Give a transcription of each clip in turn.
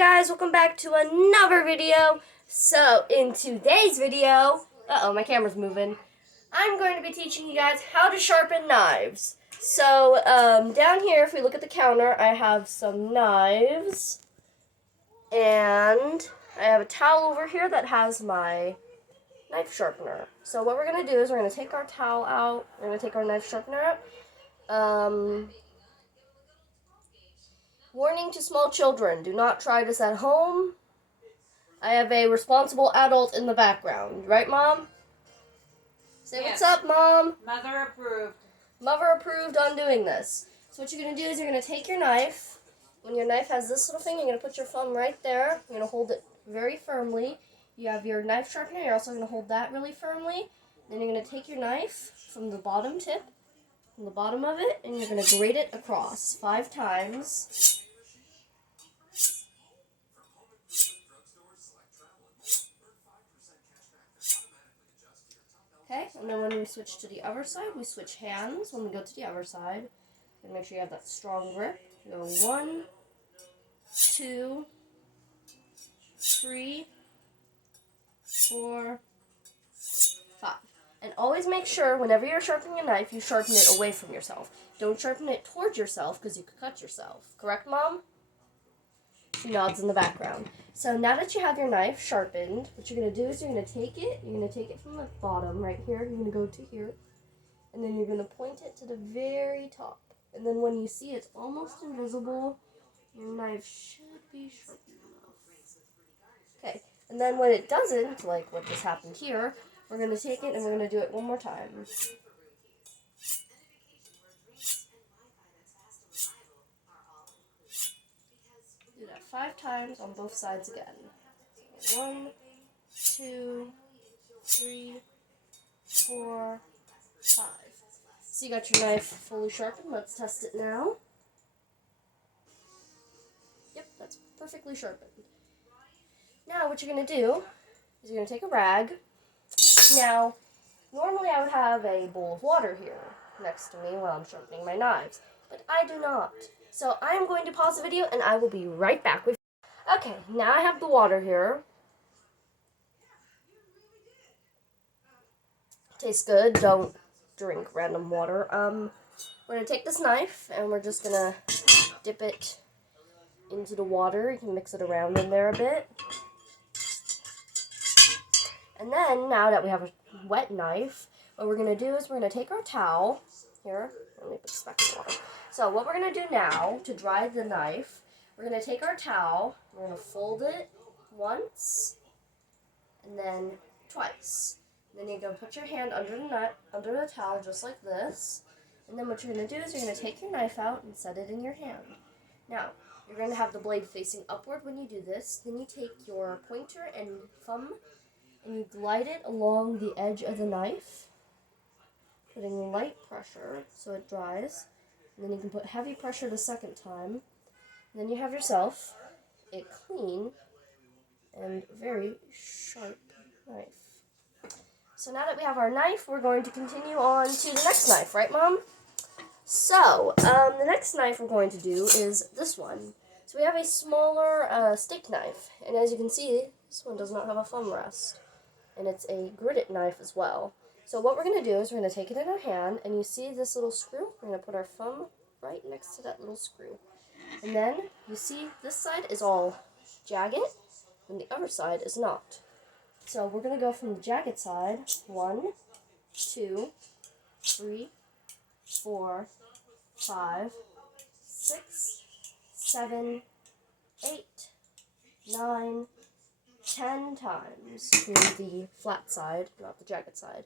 guys, welcome back to another video. So in today's video, my camera's moving. I'm going to be teaching you guys how to sharpen knives. So down here, if we look at the counter, I have some knives. And I have a towel over here that has my knife sharpener. So what we're going to do is we're going to take our towel out. We're going to take our knife sharpener out. Warning to small children, do not try this at home. I have a responsible adult in the background. Right, Mom? Say yes. What's up, Mom? Mother approved. Mother approved on doing this. So what you're going to do is you're going to take your knife. When your knife has this little thing, you're going to put your thumb right there. You're going to hold it very firmly. You have your knife sharpener. You're also going to hold that really firmly. Then you're going to take your knife from the bottom tip, from the bottom of it, and you're going to grate it across 5 times. Okay, and then when we switch to the other side, we switch hands when we go to the other side. And make sure you have that strong grip. You go 1, 2, 3, 4, 5. And always make sure whenever you're sharpening a knife, you sharpen it away from yourself. Don't sharpen it towards yourself because you could cut yourself. Correct, Mom? She nods in the background. So now that you have your knife sharpened, what you're going to do is you're going to take it from the bottom right here. You're going to go to here. And then you're going to point it to the very top. And then when you see it's almost invisible, your knife should be sharpened enough. Okay, and then when it doesn't, like what just happened here, we're going to take it and we're going to do it one more time. Do that 5 times on both sides again. So 1, 2, 3, 4, 5. So you got your knife fully sharpened. Let's test it now. Yep, that's perfectly sharpened. Now what you're going to do is you're going to take a rag. Now, normally I would have a bowl of water here next to me while I'm sharpening my knives, but I do not. So I am going to pause the video and I will be right back with you. Okay, now I have the water here. Tastes good. Don't drink random water. We're going to take this knife and we're just going to dip it into the water. You can mix it around in there a bit. And then, now that we have a wet knife, what we're going to do is we're going to take our towel. Here, let me put this back in the water. So what we're going to do now to dry the knife, we're going to take our towel, we're going to fold it once, and then twice. And then you're going to put your hand under the towel just like this. And then what you're going to do is you're going to take your knife out and set it in your hand. Now, you're going to have the blade facing upward when you do this. Then you take your pointer and thumb and you glide it along the edge of the knife, putting light pressure so it dries. And then you can put heavy pressure the second time. And then you have yourself a clean and very sharp knife. So now that we have our knife, we're going to continue on to the next knife, right, Mom? So, the next knife we're going to do is this one. So we have a smaller steak knife, and as you can see, this one does not have a thumb rest. And it's a gritted knife as well. So what we're going to do is we're going to take it in our hand, and you see this little screw? We're going to put our thumb right next to that little screw. And then, you see this side is all jagged, and the other side is not. So we're going to go from the jagged side. 1, 2, 3, 4, 5, 6, 7, 8, 9, 10 times through the flat side, not the jagged side.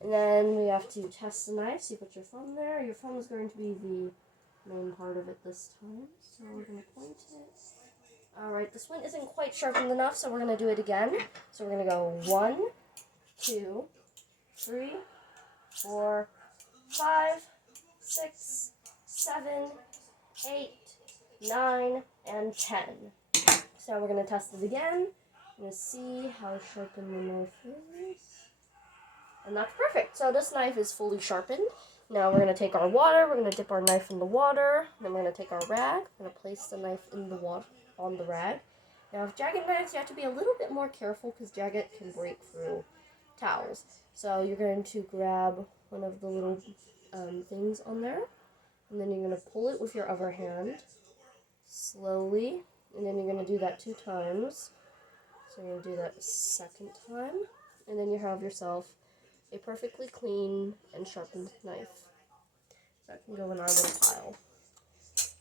And then we have to test the knife. So you put your thumb there. Your thumb is going to be the main part of it this time. So we're going to point it. Alright, this one isn't quite sharpened enough, so we're going to do it again. So we're going to go 1, 2, 3, 4, 5, 6, 7, 8, 9, and 10. So we're going to test it again. I'm going to see how sharpened the knife is. And that's perfect. So this knife is fully sharpened. Now we're going to take our water. We're going to dip our knife in the water. Then we're going to take our rag. We're going to place the knife in the water on the rag. Now, with jagged knives, you have to be a little bit more careful because jagged can break through towels. So you're going to grab one of the little things on there, and then you're going to pull it with your other hand slowly, and then you're going to do that 2 times. So you're going to do that a second time, and then you have yourself a perfectly clean and sharpened knife. That can go in our little pile.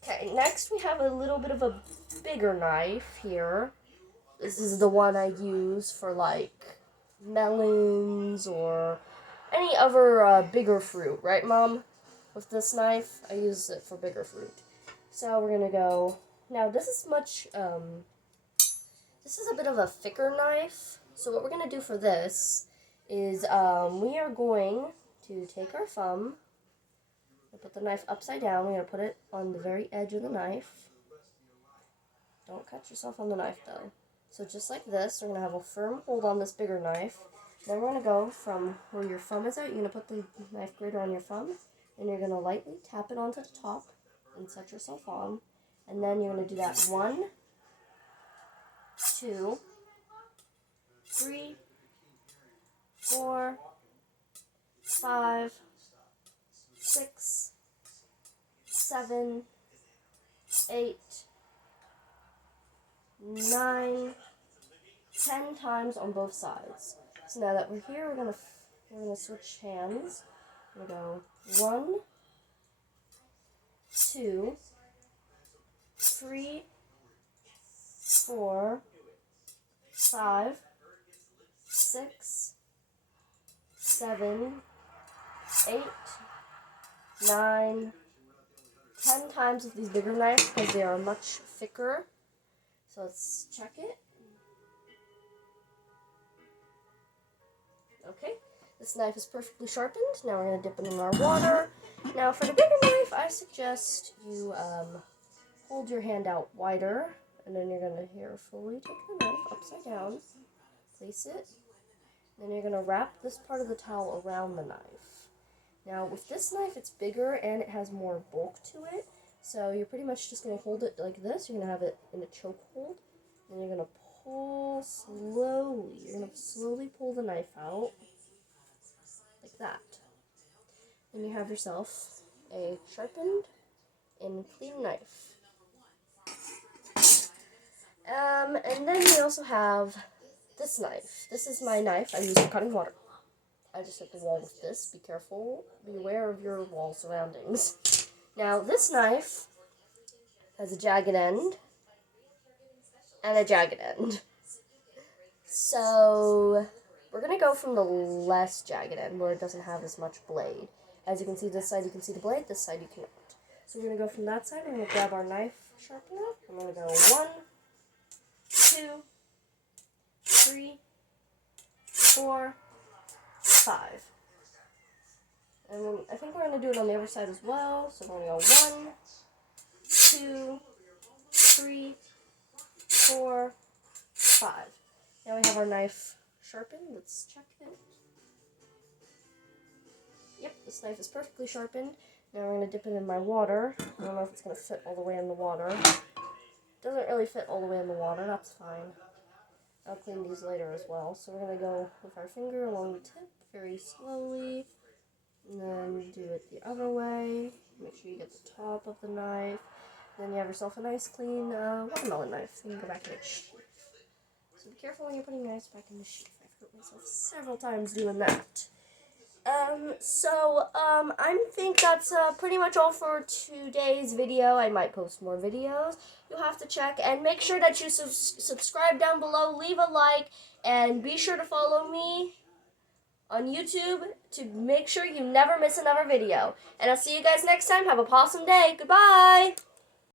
Okay, next we have a little bit of a bigger knife here. This is the one I use for like melons or any other bigger fruit, right, Mom? With this knife, I use it for bigger fruit. So we're gonna go. Now this is this is a bit of a thicker knife. So what we're gonna do for this is we are going to take our thumb and put the knife upside down. We're gonna put it on the very edge of the knife. Don't cut yourself on the knife though. So just like this, we're going to have a firm hold on this bigger knife. Then we're going to go from where your thumb is at. You're going to put the knife grater on your thumb, and you're going to lightly tap it onto the top and set yourself on. And then you're going to do that 1, 2, 3, 4, 5, 6, 7, 8, 9, 10 times on both sides. So now that we're here, we're gonna switch hands. We're gonna go 1, 2, 3, 4, 5, 6, 7, 8, 9, 10 times with these bigger knives because they are much thicker. So let's check it. Okay, this knife is perfectly sharpened. Now we're going to dip it in our water. Now for the bigger knife, I suggest you hold your hand out wider, and then you're going to carefully take the knife upside down, place it, then you're going to wrap this part of the towel around the knife. Now with this knife, it's bigger and it has more bulk to it, so you're pretty much just going to hold it like this. You're going to have it in a choke hold, and you're going to pull slowly. You're going to slowly pull the knife out, like that. Then you have yourself a sharpened and clean knife. And then we also have this knife. This is my knife I use for cutting water. I just hit the wall with this. Be careful. Be aware of your wall surroundings. Now, this knife has a jagged end and a jagged end. So we're going to go from the less jagged end where it doesn't have as much blade. As you can see, this side you can see the blade, this side you cannot. So we're going to go from that side. We're going to grab our knife sharpener. I'm going to go 1, 2, 3, 4, 5. And then I think we're going to do it on the other side as well. So we're going to go 1, 2, 3, 4, 5. Now we have our knife sharpened. Let's check it. Yep, this knife is perfectly sharpened. Now we're going to dip it in my water. I don't know if it's going to fit all the way in the water. It doesn't really fit all the way in the water. That's fine. I'll clean these later as well. So we're going to go with our finger along the tip very slowly. And then do it the other way. Make sure you get the top of the knife. Then you have yourself a nice clean watermelon knife. You can go back in its sheath. So be careful when you're putting knives back in the sheath. I've hurt myself several times doing that. I think that's pretty much all for today's video. I might post more videos. You'll have to check. And make sure that you subscribe down below. Leave a like. And be sure to follow me on YouTube to make sure you never miss another video. And I'll see you guys next time. Have a awesome day. Goodbye.